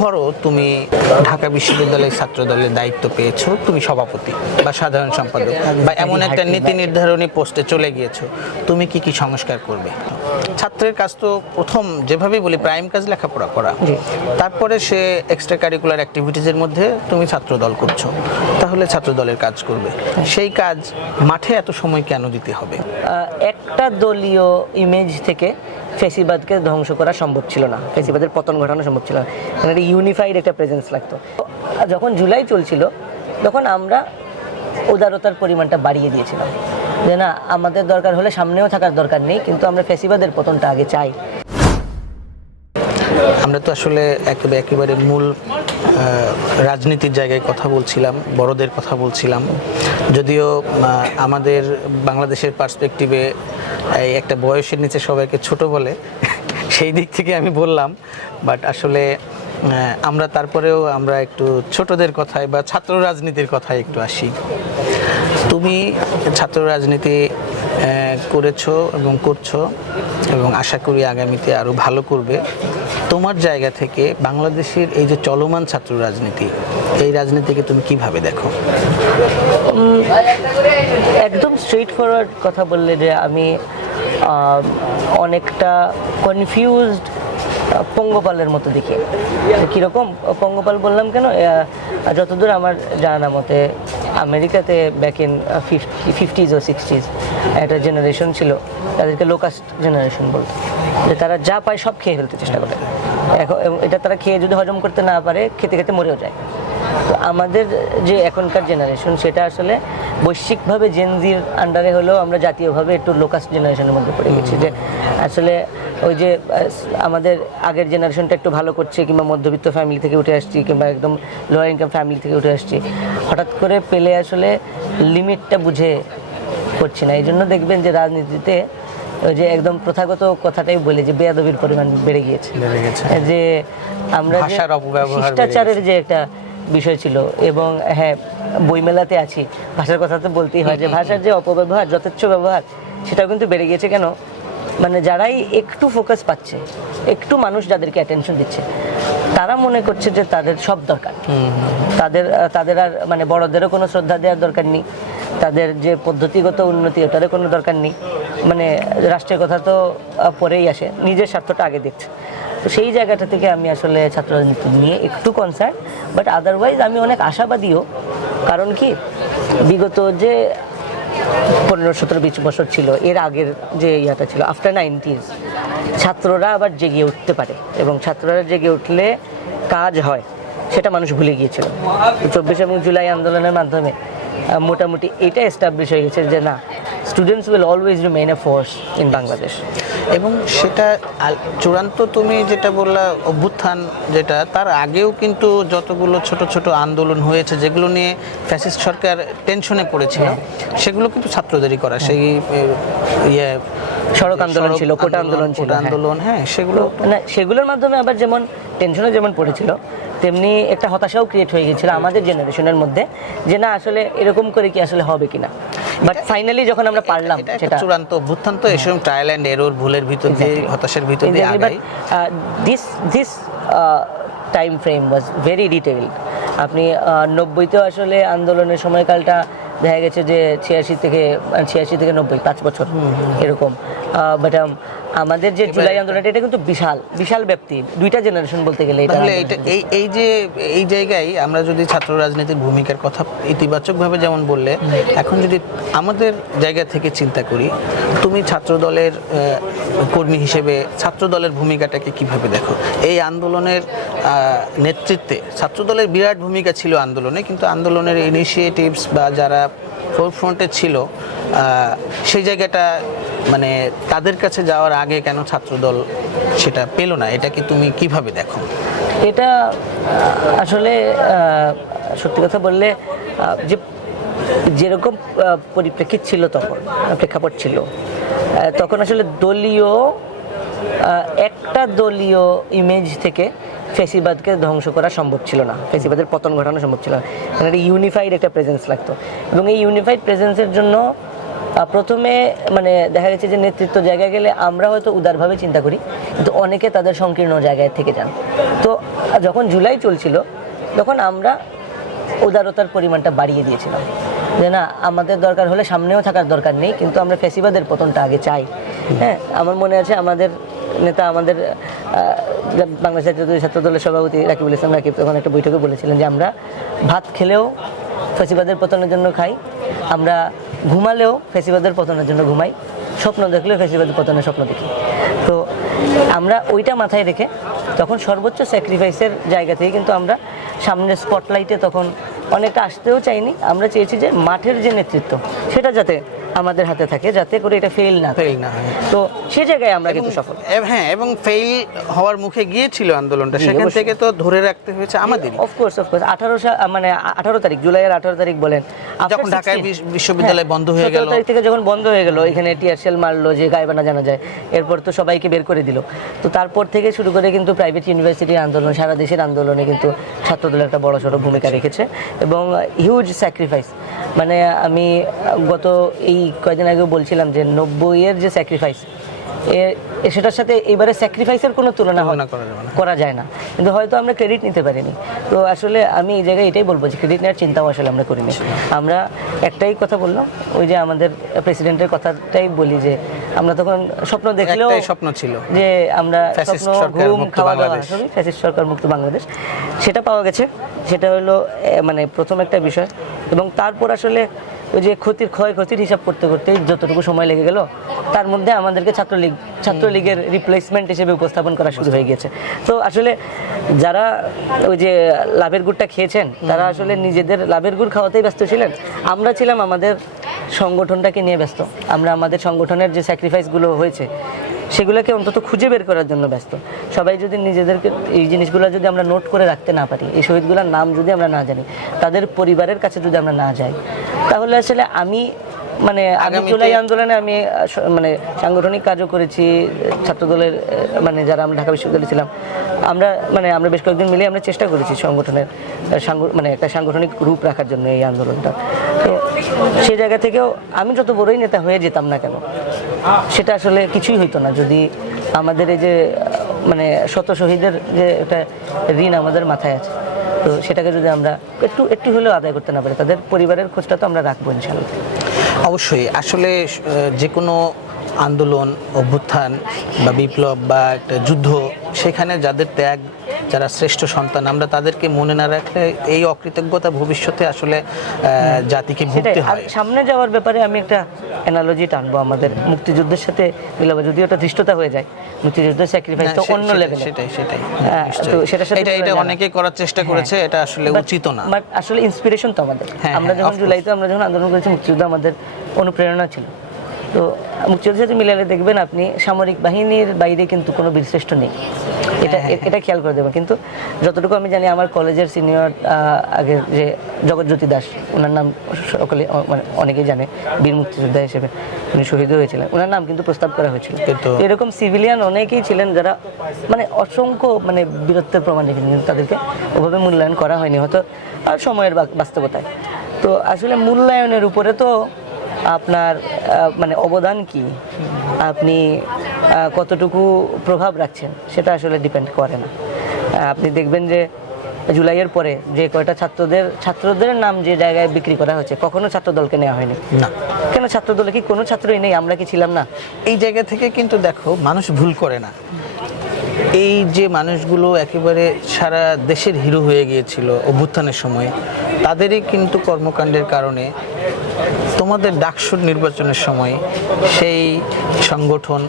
ধরো তুমি ঢাকা বিশ্ববিদ্যালয়ের ছাত্র দলের দায়িত্ব পেয়েছো, তুমি সভাপতি বা সাধারণ সম্পাদক বা এমন একটা নীতি নির্ধারণী পোস্টে চলে গিয়েছো, তুমি কি কি সংস্কার করবে? ছাত্রের কাজ তো প্রথম যেভাবেই বলি প্রাইম কাজ লেখাপড়া করা, তারপরে সে এক্সট্রা কারিকুলার অ্যাক্টিভিটিজের মধ্যে তুমি ছাত্র দল করছো, তাহলে ছাত্র দলের কাজ করবে। সেই কাজ মাঠে এত সময় কেন দিতে হবে? একটা দলীয় ইমেজ থেকে ফেসিবাদকে ধ্বংস করা সম্ভব ছিল না, ফেসিবাদের পতন ঘটানো সম্ভব ছিল না, মানে একটা ইউনিফাইড একটা প্রেজেন্স লাগতো। যখন জুলাই চলছিল তখন আমরা উদারতার পরিমাণটা বাড়িয়ে দিয়েছিলাম, যে না আমাদের দরকার হলে সামনেও থাকার দরকার নেই, কিন্তু আমরা ফেসিবাদের পতনটা আগে চাই। আমরা তো আসলে একেবারে মূল রাজনীতির জায়গায় কথা বলছিলাম, বড়দের কথা বলছিলাম। যদিও আমাদের বাংলাদেশের পার্সপেক্টিভে এই একটা বয়সের নিচে সবাইকে ছোট বলে, সেই দিক থেকে আমি বললাম, বাট আসলে আমরা তারপরেও আমরা একটু ছোটদের কথায় বা ছাত্র রাজনীতির কথায় একটু আসি। তুমি ছাত্র রাজনীতি করেছো এবং করছো, এবং আশা করি আগামীতে আরও ভালো করবে। তোমার জায়গা থেকে বাংলাদেশের এই যে চলমান ছাত্র রাজনীতি, এই রাজনীতিকে তুমি কিভাবে দেখো? একদম স্ট্রেট ফরওয়ার্ড কথা বললে যে আমি অনেকটা কনফিউজড পঙ্গপালের মতো দেখি। কীরকম পঙ্গপাল বললাম কেন? যতদূর আমার জানা মতে আমেরিকাতে back in 50s O 60s একটা জেনারেশন ছিল, তাদেরকে লোকাস্ট জেনারেশন বলতো, যে তারা যা পায় সব খেয়ে ফেলতে চেষ্টা করে। এখন এটা তারা খেয়ে যদি হজম করতে না পারে, খেতে খেতে মরেও যায়। তো আমাদের যে এখনকার জেনারেশন, সেটা আসলে বৈশ্বিকভাবে জেনজির আন্ডারে হলেও আমরা জাতীয়ভাবে একটু লোকাস্ট জেনারেশনের মধ্যে পড়ে গেছি। যে আসলে ওই যে আমাদের আগের জেনারেশনটা একটু ভালো করছে, কিংবা মধ্যবিত্ত ফ্যামিলি থেকে উঠে আসছি, কিংবা একদম লোয়ার ইনকাম ফ্যামিলি থেকে উঠে আসছি, হঠাৎ করে পেলে আসলে লিমিটটা বুঝে করছি না। এই জন্য দেখবেন যে রাজনীতিতে ওই যে একদম প্রথাগত কথাটাই বলে যে বেয়াদবির পরিমাণ বেড়ে গিয়েছে। যে আমরা শিষ্টাচারের যে একটা বিষয় ছিল, এবং হ্যাঁ বইমেলাতে আছি, ভাষার কথা তো বলতেই হয়, যে ভাষার যে অপব্যবহার, যথেচ্ছ ব্যবহার, সেটাও কিন্তু বেড়ে গিয়েছে। কেন? মানে যারাই একটু ফোকাস পাচ্ছে, একটু মানুষ যাদেরকে অ্যাটেনশন দিচ্ছে, তারা মনে করছে যে তাদের সব দরকার, তাদের আর মানে বড়দেরও কোনো শ্রদ্ধা দেওয়ার দরকার নেই, তাদের যে পদ্ধতিগত উন্নতি ওটারও কোনো দরকার নেই, মানে রাষ্ট্রের কথা তো পরেই আসে, নিজের স্বার্থটা আগে দেখছে। তো সেই জায়গাটা থেকে আমি আসলে ছাত্র রাজনীতি নিয়ে একটু কনসার্ন, বাট আদারওয়াইজ আমি অনেক আশাবাদীও। কারণ কি, বিগত যে 15-17-20 বছর ছিল, এর আগের যে ইয়াটা ছিল আফটার 90s, ছাত্ররা আবার জেগে উঠতে পারে, এবং ছাত্ররা জেগে উঠলে কাজ হয়, সেটা মানুষ ভুলে গিয়েছিল। 24 এবং জুলাই আন্দোলনের মাধ্যমে মোটামুটি এটা এস্টাবলিশ হয়ে গেছে যে না, students will always remain A force in Bangladesh. এবং সেটা চূড়ান্ত তুমি যেটা বললা অভ্যুত্থান, যেটা তার আগেও কিন্তু যতগুলো ছোট ছোট আন্দোলন হয়েছে যেগুলো নিয়ে ফ্যাসিস্ট সরকার টেনশনে পড়েছিল, সেগুলো কিন্তু ছাত্রদেরই করা। সেই সড়ক আন্দোলন ছিল, কোটা আন্দোলন ছিল, হ্যাঁ সেগুলো না, সেগুলোর মাধ্যমে আবার যেমন টেনশনে যেমন পড়েছিল, তেমনি একটা হতাশাও ক্রিয়েট হয়ে গিয়েছিল আমাদের জেনারেশনের মধ্যে, যে না আসলে এরকম করে কি আসলে হবে কিনা। বাট ফাইনালি যখন আমরা পারলাম, সেটা চূড়ান্ত অভ্যুত্থান তো এসব ট্রায়াল এন্ড এরর, ভুলের ভিতর দিয়ে, হতাশার ভিতর দিয়ে আগাই। This time frame was very detailed. আপনি 90-তেও আসলে আন্দোলনের সময়কালটা দেখা গেছে যে 86 থেকে 90, 5 বছর এরকম। বাট আমাদের যে জুলাই আন্দোলনটা, এটা কিন্তু বিশাল বিশাল ব্যাপ্তি, দুইটা জেনারেশন বলতে গেলে। তাহলে এই জায়গায় আমরা যদি ছাত্র রাজনীতির ভূমিকার কথা ইতিবাচকভাবে যেমন বললে, এখন যদি আমাদের জায়গা থেকে চিন্তা করি, তুমি ছাত্র দলের কর্মী হিসেবে ছাত্র দলের ভূমিকাটাকে কিভাবে দেখো? এই আন্দোলনের নেতৃত্বে ছাত্র দলের বিরাট ভূমিকা ছিল আন্দোলনে, কিন্তু আন্দোলনের ইনিশিয়েটিভস বা যারা ফোরফ্রন্টে ছিল, সেই জায়গাটা মানে তাদের কাছে যাওয়ার আগে কেন ছাত্রদল সেটা পেল না? এটা কি তুমি কিভাবে দেখো? এটা আসলে সত্যি কথা বললে, যে যেরকম পরিপ্রেক্ষিত ছিল তখন, প্রেক্ষাপট ছিল তখন, আসলে একটা দলীয় ইমেজ থেকে ফেসিবাদকে ধ্বংস করা সম্ভব ছিল না, ফেসিবাদের পতন ঘটানো সম্ভব ছিল না। মানে একটা ইউনিফাইড একটা প্রেজেন্স লাগতো, এবং এই ইউনিফাইড প্রেজেন্সের জন্য প্রথমে মানে দেখা গেছে যে নেতৃত্ব জায়গায় গেলে আমরা হয়তো উদারভাবে চিন্তা করি, কিন্তু অনেকে তাদের সংকীর্ণ জায়গায় থেকে যান। তো আর যখন জুলাই চলছিল তখন আমরা উদারতার পরিমাণটা বাড়িয়ে দিয়েছিলাম, যে না আমাদের দরকার হলে সামনেও থাকার দরকার নেই, কিন্তু আমরা ফ্যাসিবাদের পতনটা আগে চাই। হ্যাঁ, আমার মনে আছে আমাদের নেতা, আমাদের বাংলাদেশ জাতীয় ছাত্র দলের সভাপতি রাকিবুল ইসলাম রাকিব তখন একটা বৈঠকে বলেছিলেন যে আমরা ভাত খেলেও ফ্যাসিবাদের পতনের জন্য খাই, আমরা ঘুমালেও ফ্যাসিবাদের পতনের জন্য ঘুমাই, স্বপ্ন দেখলেও ফ্যাসিবাদের পতনের স্বপ্ন দেখি। তো আমরা ওইটা মাথায় রেখে তখন সর্বোচ্চ স্যাক্রিফাইসের জায়গা থেকে কিন্তু আমরা সামনের স্পটলাইটে তখন অনেকটা আসতেও চাইনি। আমরা চেয়েছি যে মাঠের যে নেতৃত্ব সেটা যাতে আমাদের হাতে থাকে, যাতে করে এটা ফেল না হয়। তো সেই জায়গায় আমরা কিন্তু সফল। হ্যাঁ, এবং ফেল হওয়ার মুখে গিয়েছিল আন্দোলনটা, সেখান থেকে তো ধরে রাখতে হয়েছে আমাদের। অফকোর্স 18 তারিখ, জুলাইয়ের 18 তারিখ বলেন, যখন ঢাকায় বিশ্ববিদ্যালয় বন্ধ হয়ে গেল, 17 তারিখ থেকে যখন বন্ধ হয়ে গেল, এখানে টিয়ারশেল মারলো যে গায়েবানা জানা যায়, এরপর তো সবাইকে বের করে দিল। তো তারপর থেকে শুরু করে কিন্তু প্রাইভেট ইউনিভার্সিটির আন্দোলন, সারা দেশের আন্দোলনে কিন্তু ছাত্রদলের একটা বড় সড়ো ভূমিকা রেখেছে এবং হিউজ স্যাক্রিফাইস। মানে আমি গত এই কয়েকদিন আগেও বলছিলাম যে 90-এর যে স্যাক্রিফাইস, সেটার সাথে এবারে স্যাক্রিফাইসের কোনো তুলনা করা যায় না, কিন্তু হয়তো আমরা ক্রেডিট নিতে পারিনি। তো আসলে আমি এই জায়গায় এটাই বলবো যে ক্রেডিট নেওয়ার চিন্তাও আসলে আমরা করিনি। আমরা একটাই কথা বললাম, ওই যে আমাদের প্রেসিডেন্টের কথাটাই বলি যে আমরা তখন স্বপ্ন দেখলেও স্বপ্ন ছিল যে আমরা স্বপ্ন, ঘুম, খাওয়া দাওয়া, ফ্যাসিস্ট সরকার মুক্ত বাংলাদেশ, সেটা পাওয়া গেছে। সেটা হলো মানে প্রথম একটা বিষয়। এবং তারপর আসলে ওই যে ক্ষয়ক্ষতির হিসাব করতে করতে যতটুকু সময় লেগে গেল, তার মধ্যে আমাদেরকে ছাত্রলীগের রিপ্লেসমেন্ট হিসেবে উপস্থাপন করা শুরু হয়ে গেছে। তো আসলে যারা ওই যে লাভের গুড়টা খেয়েছেন, তারা আসলে নিজেদের লাভের গুড় খাওয়াতেই ব্যস্ত ছিলেন। আমরা ছিলাম আমাদের সংগঠনটাকে নিয়ে ব্যস্ত। আমরা আমাদের সংগঠনের যে স্যাক্রিফাইসগুলো হয়েছে সেগুলোকে অন্তত খুঁজে বের করার জন্য ব্যস্ত। সবাই যদি নিজেদেরকে এই জিনিসগুলো যদি আমরা নোট করে রাখতে না পারি, এই শহীদগুলোর নাম যদি আমরা না জানি, তাদের পরিবারের কাছে যদি আমরা না যাই, তাহলে আসলে আমি জুলাই আন্দোলনে আমি মানে সাংগঠনিক কাজও করেছি ছাত্রদলের, মানে যারা আমরা ঢাকা বিশ্ববিদ্যালয়ে ছিলাম, আমরা বেশ কয়েকদিন মিলে আমরা চেষ্টা করেছি সংগঠনের একটা সাংগঠনিক রূপ রাখার জন্য এই আন্দোলনটা। তো সেই জায়গা থেকেও আমি যত বড়ই নেতা হয়ে যেতাম না কেন, সেটা আসলে কিছুই হইতো না যদি আমাদের এই যে শত শহীদের যে একটা ঋণ আমাদের মাথায় আছে, তো সেটাকে যদি আমরা একটু হলেও আদায় করতে না পারি, তাদের পরিবারের খোঁজটা তো আমরা রাখবো ইনশাআল্লাহ। অবশ্যই। আসলে যে কোনো আন্দোলন, অভ্যুত্থান বা বিপ্লব বা একটা যুদ্ধ, সেখানে যাদের ত্যাগ, যারা শ্রেষ্ঠ সন্তান, আমরা তাদেরকে মনে না রাখলে এই অকৃতজ্ঞতা ভবিষ্যতে আসলে জাতিকে ভুগতে হয়। সামনে যাওয়ার ব্যাপারে আমি একটা অ্যানালজি টানবো আমাদের মুক্তিযুদ্ধের সাথে মিলাবো, যদিও এটা ধৃষ্টতা হয়ে যায়। মুক্তিযুদ্ধের স্যাক্রিফাইস তো অন্য লেভেলে, সেটাই অনেকে করার চেষ্টা করেছে, এটা আসলে উচিত না। বাট আসলে ইন্সপিরেশন তো আমাদের। আমরা যখন জুলাইতে আমরা যখন আন্দোলন করেছি, মুক্তিযুদ্ধ আমাদের অনুপ্রেরণা ছিল। তো মুক্তিযুদ্ধের সাথে মিলালে দেখবেন আপনি সামরিক বাহিনীর বাইরে কিন্তু কোনো বীরশ্রেষ্ঠ নেই, এটা খেয়াল করে দেবেন। কিন্তু যতটুকু আমি জানি, আমার কলেজের সিনিয়র আগে যে জগৎজ্যোতি দাস, ওনার নাম সকলে অনেকেই জানে, বীর মুক্তিযোদ্ধা হিসেবে উনি শহীদ হয়েছিলেন, ওনার নাম কিন্তু প্রস্তাব করা হয়েছিল। এরকম সিভিলিয়ান অনেকেই ছিলেন যারা অসংখ্য বীরত্বের প্রমাণ রেখেছেন, কিন্তু তাদেরকে ওভাবে মূল্যায়ন করা হয়নি, হয়তো আর সময়ের বাস্তবতায়। তো আসলে মূল্যায়নের উপরে তো আপনার অবদান কি, আপনি কতটুকু প্রভাব রাখছেন, সেটা আসলে ডিপেন্ড করে না। আপনি দেখবেন যে জুলাইয়ের পরে যে কয়টা ছাত্রদের নাম যে জায়গায় বিক্রি করা হয়েছে, কখনো ছাত্রদলকে নেওয়া হয়নি না। কেন? ছাত্রদলে কি কোনো ছাত্রই নেই? আমরা কি ছিলাম না? এই জায়গা থেকে কিন্তু দেখো, মানুষ ভুল করে না। এই যে মানুষগুলো একেবারে সারা দেশের হিরো হয়ে গিয়েছিল অভ্যুত্থানের সময়, তাদেরই কিন্তু কর্মকাণ্ডের কারণে তোমাদের ডাকসুর নির্বাচনের সময় সেই সংগঠন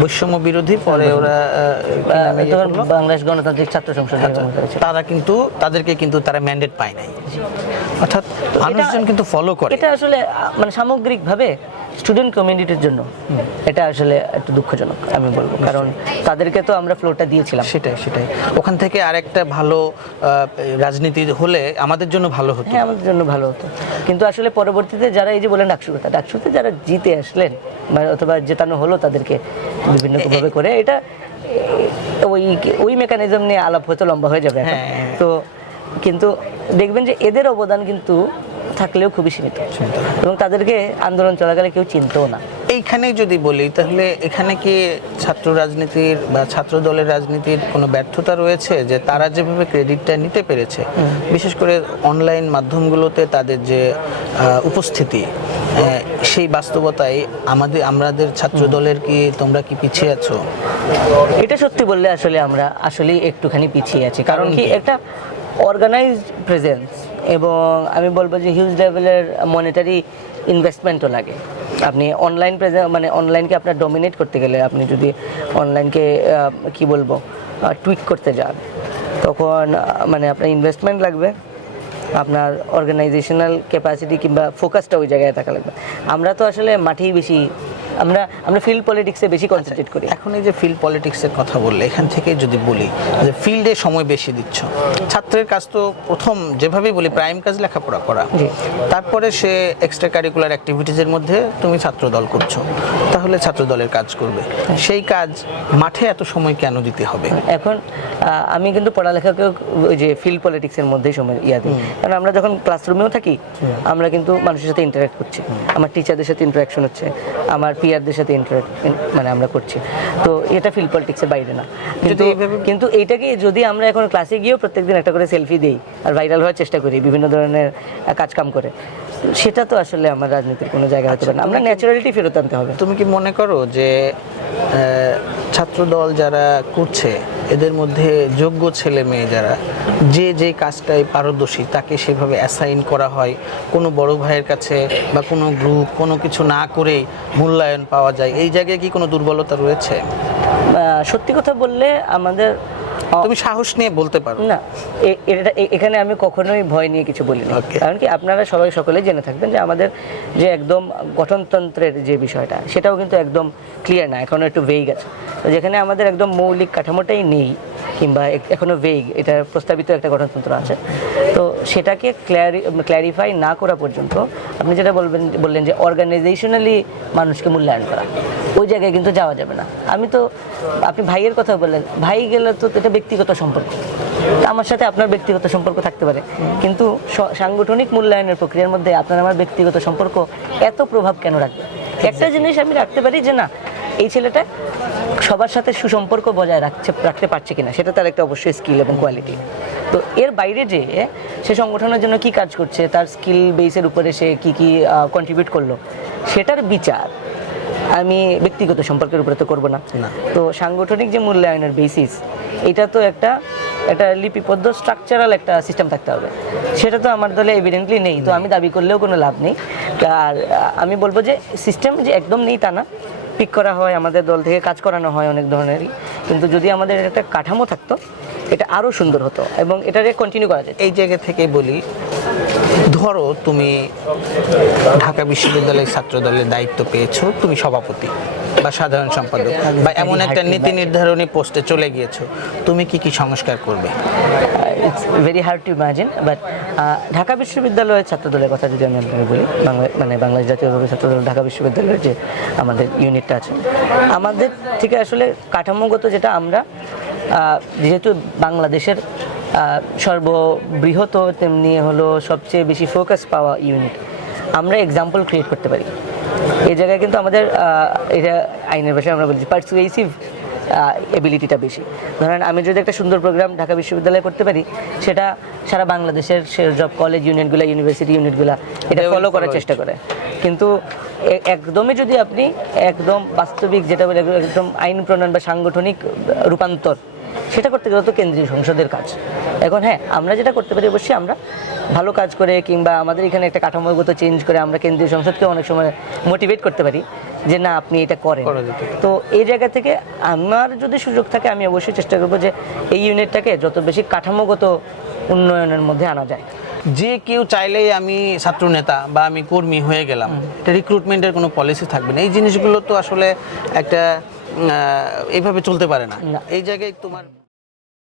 বৈষম্য বিরোধী, পরে ওরা বাংলাদেশ গণতান্ত্রিক ছাত্র সংসদ, তাদেরকে কিন্তু তারা ম্যান্ডেট পায় নাই। অর্থাৎ মানুষজন কিন্তু ফলো করে। এটা আসলে সামগ্রিকভাবে স্টুডেন্ট কমিউনিটির জন্য এটা আসলে একটু দুঃখজনক আমি বলবো, কারণ তাদেরকে তো আমরা ফ্লোরটা দিয়েছিলাম। সেটাই ওখান থেকে আরেকটা ভালো রাজনীতি হলে আমাদের জন্য ভালো হতো। হ্যাঁ, আমাদের জন্য ভালো হতো। কিন্তু আসলে পরবর্তীতে যারা এই যে বলেন ডাকসুতে যারা জিতে আসলেন অথবা জেতানো হলো তাদেরকে বিভিন্নভাবে করে, এটা ওই মেকানিজম নিয়ে আলাপ হয়তো লম্বা হয়ে যাবে এখন। তো কিন্তু দেখবেন যে এদের অবদান কিন্তু থাকলেও খুবই সীমিত, এবং তাদেরকে আন্দোলন চলাকালে কেউ চিনতেও না। এইখানেই যদি বলি তাহলে এখানে কি ছাত্র রাজনীতির বা ছাত্র দলের রাজনীতির কোনো ব্যর্থতা রয়েছে, যে তারা যেভাবে ক্রেডিটটা নিতে পেরেছে, বিশেষ করে অনলাইন মাধ্যমগুলোতে তাদের যে উপস্থিতি, সেই বাস্তবতায় আমাদের ছাত্র দলের কি তোমরা কি পিছিয়ে আছো? এটা সত্যি বললে আসলে আমরা আসলেই একটুখানি পিছিয়ে আছি, কারণ কি একটা অর্গানাইজড প্রেজেন্স এবং আমি বলবো যে হিউজ লেভেলের মনিটারি ইনভেস্টমেন্টও লাগে। আপনি অনলাইন মানে অনলাইনকে আপনার ডমিনেট করতে গেলে, আপনি যদি অনলাইনকে কি বলবো টুইক করতে যান, তখন মানে আপনার ইনভেস্টমেন্ট লাগবে, আপনার অর্গানাইজেশনাল ক্যাপাসিটি কিংবা ফোকাসটা ওই জায়গায় থাকা লাগবে। আমরা তো আসলে মাঠেই বেশি, আমরা ফিল্ড পলিটিক্সে বেশি কনসেন্ট্রেট করি। এখন এই যে ফিল্ড পলিটিক্সের কথা বললে, এখান থেকে যদি বলি যে ফিল্ডে সময় বেশি দিচ্ছ, ছাত্রের কাজ তো প্রথম যেভাবেই বলি প্রাইম কাজ লেখাপড়া করা, তারপরে সে এক্সট্রা কারিকুলার অ্যাক্টিভিটিজের মধ্যে তুমি ছাত্র দল করছো, তাহলে ছাত্র দলের কাজ করবে, সেই কাজ মাঠে এত সময় কেন দিতে হবে? এখন আমি কিন্তু পড়ালেখাকেও ওই যে ফিল্ড পলিটিক্সের মধ্যেই সময় দিই, কারণ আমরা যখন ক্লাসরুমেও থাকি আমরা কিন্তু মানুষের সাথে ইন্টারাক্ট করছি, আমার টিচারদের সাথে ইন্টারাকশন হচ্ছে, আমার পিয়ারদের সাথে মানে আমরা করছি, তো এটা ফিল্ড পলিটিক্সের বাইরে না। কিন্তু এইটাকে যদি আমরা এখন ক্লাসে গিয়েও প্রত্যেকদিন একটা করে সেলফি দিই আর ভাইরাল হওয়ার চেষ্টা করি বিভিন্ন ধরনের কাজকাম করে, সেটা তো আসলে আমার রাজনীতির কোনো জায়গা হতে পারে না। আমরা ন্যাচারালিটি ফেরত আনতে হবে। তুমি কি মনে করো যে ছাত্রদল যারা করছে এদের মধ্যে যোগ্য ছেলে মেয়ে যারা যে কাজটায় পারদর্শী তাকে সেভাবে অ্যাসাইন করা হয়, কোনো বড় ভাইয়ের কাছে বা কোনো গ্রুপ কোনো কিছু না করেই মূল্যায়ন পাওয়া যায়, এই জায়গায় কি কোনো দুর্বলতা রয়েছে? সত্যি কথা বললে আমাদের, তুমি সাহস নিয়ে বলতে পারো না, এখানে আমি কখনোই ভয় নিয়ে কিছু বলিনি, কারণ কি আপনারা সকলেই জেনে থাকবেন যে আমাদের যে একদম গঠনতন্ত্রের যে বিষয়টা সেটাও কিন্তু একদম ক্লিয়ার না, এখনো একটু ভেইগ আছে। তো যেখানে আমাদের একদম মৌলিক কাঠামোটাই নেই কিংবা এখনো ভেইগ, এটা প্রস্তাবিত একটা গঠনতন্ত্র আছে, তো সেটাকে ক্ল্যারিফাই না করা পর্যন্ত আপনি যেটা বললেন যে অর্গানাইজেশনালি মানুষকে মূল্যায়ন করা, ওই জায়গায় কিন্তু যাওয়া যাবে না। আপনি ভাইয়ের কথা বললেন, ভাই গেলে তো এটা ব্যক্তিগত সম্পর্ক, আমার সাথে আপনার ব্যক্তিগত সম্পর্ক থাকতে পারে, কিন্তু সাংগঠনিক মূল্যায়নের প্রক্রিয়ার মধ্যে আপনার আমার ব্যক্তিগত সম্পর্ক এত প্রভাব কেন রাখবে? একটা জিনিস আমি রাখতে পারি যে না, এই ছেলেটা সবার সাথে সুসম্পর্ক বজায় রাখতে পারছে কিনা, সেটা তার একটা অবশ্যই স্কিল এবং কোয়ালিটি। তো এর বাইরে যে সে সংগঠনের জন্য কি কাজ করছে, তার স্কিল বেসের উপরে সে কি কন্ট্রিবিউট করলো, সেটার বিচার আমি ব্যক্তিগত সম্পর্কের উপরে তো করবো না। তো সাংগঠনিক যে মূল্যায়নের বেসিস, এটা তো একটা লিপিবদ্ধ স্ট্রাকচারাল একটা সিস্টেম থাকতে হবে, সেটা তো আমার দলে এভিডেন্টলি নেই, তো আমি দাবি করলেও কোনো লাভ নেই। আর আমি বলবো যে সিস্টেম যে একদম নেই তা না, পিক করা হয়, আমাদের দল থেকে কাজ করানো হয় অনেক ধরনেরই, কিন্তু যদি আমাদের একটা কাঠামো থাকতো এটা আরও সুন্দর হতো এবং এটাকে কন্টিনিউ করা যেত। এই জায়গা থেকে বলি, ধরো তুমি ঢাকা বিশ্ববিদ্যালয়ের ছাত্র দলের দায়িত্ব পেয়েছো, তুমি সভাপতি বা সাধারণ সম্পাদক বা এমন একটা নীতি নির্ধারণী পোস্টে চলে গিয়েছো, তুমি কি সংস্কার করবে? It's very hard to imagine, but Dhaka বিশ্ববিদ্যালয়ের ছাত্রদলের কথা যদি আমি আপনাকে বলি, বাংলাদেশ জাতীয়তাবাদী ছাত্রদল ঢাকা বিশ্ববিদ্যালয়ের যে আমাদের ইউনিটটা আছে, আমাদের থেকে আসলে কাঠামোগত যেটা আমরা যেহেতু বাংলাদেশের সর্ববৃহৎ তেমনি হলো সবচেয়ে বেশি ফোকাস পাওয়া ইউনিট, আমরা এক্সাম্পল ক্রিয়েট করতে পারি। এই জায়গায় কিন্তু আমাদের এটা আইনের ভাষায় আমরা বলছি পারসুয়েসিভ এবিলিটিটা বেশি। ধরেন আমি যদি একটা সুন্দর প্রোগ্রাম ঢাকা বিশ্ববিদ্যালয়ে করতে পারি, সেটা সারা বাংলাদেশের সব কলেজ ইউনিটগুলো, ইউনিভার্সিটি ইউনিটগুলো এটা ফলো করার চেষ্টা করে। কিন্তু একদমই যদি আপনি একদম বাস্তবিক যেটা বলে একদম আইন প্রণয়ন বা সাংগঠনিক রূপান্তর, সেটা করতে গেলে তো কেন্দ্রীয় সংসদের কাজ। এখন হ্যাঁ, আমরা যেটা করতে পারি অবশ্যই আমরা ভালো কাজ করে কিংবা আমাদের এখানে একটা কাঠামোগত চেঞ্জ করে আমরা কেন্দ্রীয় সংসদকে অনেক সময় মোটিভেট করতে পারি যে না আপনি এটা করেন। তো এই জায়গা থেকে আমার যদি সুযোগ থাকে আমি অবশ্যই চেষ্টা করবো যে এই ইউনিটটাকে যত বেশি কাঠামোগত উন্নয়নের মধ্যে আনা যায়। যে কেউ চাইলেই আমি ছাত্র নেতা বা আমি কর্মী হয়ে গেলাম, এটা রিক্রুটমেন্টের কোনো পলিসি থাকবে না, এই জিনিসগুলো তো আসলে একটা এইভাবে চলতে পারে না। এই জায়গায় তোমার